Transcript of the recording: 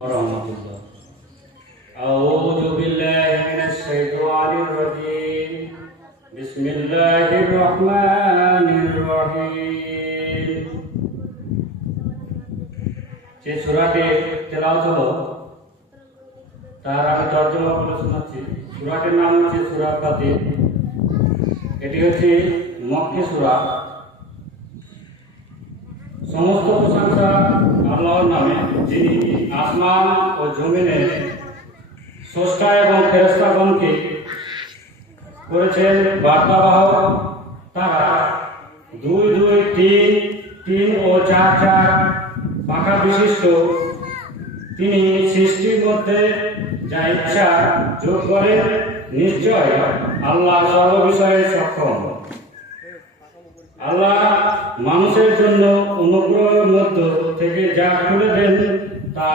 warahmatullah. A'udzu billahi minasy syaithanir rajim. Bismillahirrahmanirrahim. যে সূরাটি তেলাওয়াত হলো তার আমি তরজমা করে শোনাচ্ছি। সূরাটির নাম হচ্ছে সূরা ফাতির। এটি হচ্ছে মক্কি সূরা। সমস্ত প্রশংসা আল্লাহর নামে, যিনি আসমান ও জমিনের স্রষ্টা এবং ফেরেশতাগণকে করেছেন বার্তাবাহক। তারা 2 2 3 3 ও 4 4 পাখা বিশিষ্ট। তিনি সৃষ্টির মধ্যে যা ইচ্ছা যোগ করেন। নিশ্চয় আল্লাহ সর্ববিষয়ে সক্ষম। আল্লাহ মানুষের জন্য অনুগ্রহের মধ্য থেকে যা খুলে দেন তা